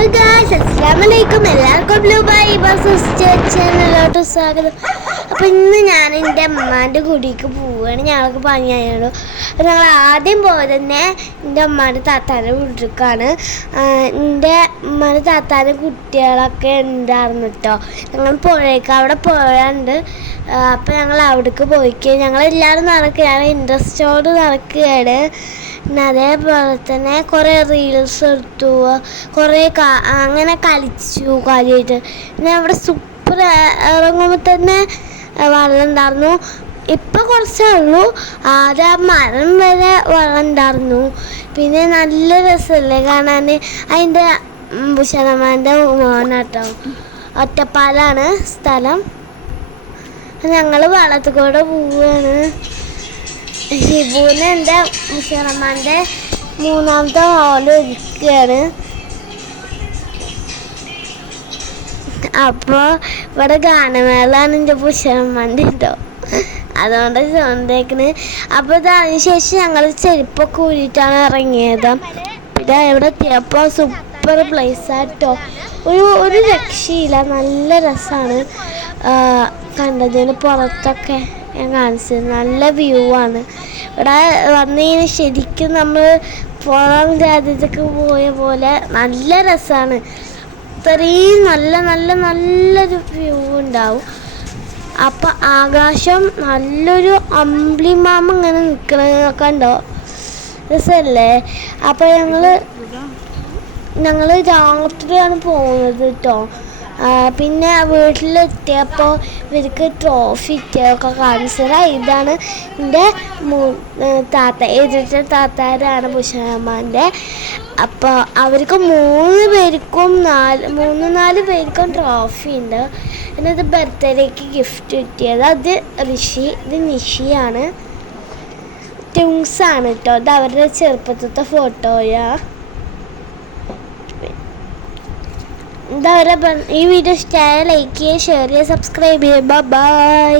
Hello guys അസ്സലാമലൈക്കും. എല്ലാവർക്കും blue by bus ചാനലിലോട്ട് സ്വാഗതം. അപ്പോൾ ഇന്ന് ഞാൻ എന്റെ അമ്മാന്റെ കുടിക്ക് പോവുകയാണ് ഞങ്ങൾക്ക് പണിയായുള്ളൂ. അപ്പം ഞങ്ങൾ ആദ്യം പോയത് തന്നെ എന്റെ അമ്മാന്റെ താത്താന്റെ വീട്ടിലേക്കാണ് എന്റെ അമ്മാന്റെ താത്താന്റെ കുട്ടികളൊക്കെ ഉണ്ടായിരുന്നു കേട്ടോ. ഞങ്ങൾ പുഴയ്ക്ക് അവിടെ പുഴയുണ്ട്. അപ്പോൾ ഞങ്ങൾ അവിടേക്ക് പോയിക്കുക ഞങ്ങളെല്ലാവരും നടക്കുകയാണ്. ഇൻട്രസ്റ്റോട് നടക്കുകയാണ്. പിന്നെ അതേപോലെ തന്നെ കുറേ റീൽസ് എടുത്തു. കുറേ അങ്ങനെ കളിച്ചു കാര്യമായിട്ട് പിന്നെ അവിടെ സൂപ്പർ ഇറങ്ങുമ്പോൾ തന്നെ വെള്ളം ഉണ്ടായിരുന്നു ഇപ്പം കുറച്ചേ ഉള്ളൂ. അത് ആ മരം വരെ വെള്ളം ഉണ്ടായിരുന്നു പിന്നെ നല്ല രസമല്ലേ കാണാൻ അതിന്റെ ശതമാന്റെ മോനാട്ടോ ഒറ്റപ്പാലാണ് സ്ഥലം. ഞങ്ങൾ വെള്ളത്തിൽ കൂടെ പോവുകയാണ് ഷിബുവിന് എന്റെ മൂന്നാമത്തെ ഹോൾ ഒരുക്കുകയാണ് അപ്പോൾ ഇവിടെ ഗാനമേളാണ് എന്റെ പുഷറമ്മാന്റെ കേട്ടോ അതുകൊണ്ട് ചോദിക്കണ് അപ്പോൾ അതിന് ശേഷം ഞങ്ങൾ ചെരുപ്പൊക്കെ ഊരിയിട്ടാണ് ഇറങ്ങിയത്. പിന്നെ ഇവിടെ എത്തിയപ്പോൾ സൂപ്പർ പ്ലേസ് ആട്ടോ. ഒരു ഒരു രക്ഷയില്ല. നല്ല രസമാണ് കണ്ടതിന് പുറത്തൊക്കെ. ഞാൻ കാണിച്ചത്. നല്ല വ്യൂ ആണ്. ഇവിടെ വന്നു കഴിഞ്ഞാൽ ശരിക്കും നമ്മൾ പുറം രാജ്യത്തേക്ക് പോയ പോലെ നല്ല രസമാണ് അത്രയും നല്ല നല്ല നല്ലൊരു വ്യൂ ഉണ്ടാവും. അപ്പം ആകാശം നല്ലൊരു അമ്പിളിമാമ ഇങ്ങനെ നിൽക്കണതൊക്കെ ഉണ്ടോ രസമല്ലേ അപ്പം ഞങ്ങൾ ഞങ്ങൾ രാത്രിയാണ് പോകുന്നത് കേട്ടോ പിന്നെ വീട്ടിലെത്തിയപ്പോൾ ഇവർക്ക് ട്രോഫി കിട്ടിയൊക്കെ കാണിച്ചത് ഇതാണ് എന്റെ മൂ- താത്ത എതിർത്ത താത്താരാണ് ഭൂഷണമ്മാന്റെ അപ്പോൾ അവർക്ക് മൂന്ന് പേർക്കും നാല് മൂന്ന് നാല് പേർക്കും ട്രോഫി ഉണ്ട് പിന്നെ ഇത് ബർത്ത്ഡേക്ക് ഗിഫ്റ്റ് കിട്ടിയത്. അത് ഋഷി ഇത് നിഷിയാണ്. ട്യൂങ്സാണ് കേട്ടോ ഇത് അവരുടെ ചെറുപ്പത്തിലത്തെ ഫോട്ടോയാ എന്താ പറയുക ഈ വീഡിയോ ഇഷ്ടമായ ലൈക്ക് ചെയ്യുക ഷെയർ ചെയ്യുക സബ്സ്ക്രൈബ് ചെയ്യുക. ബൈ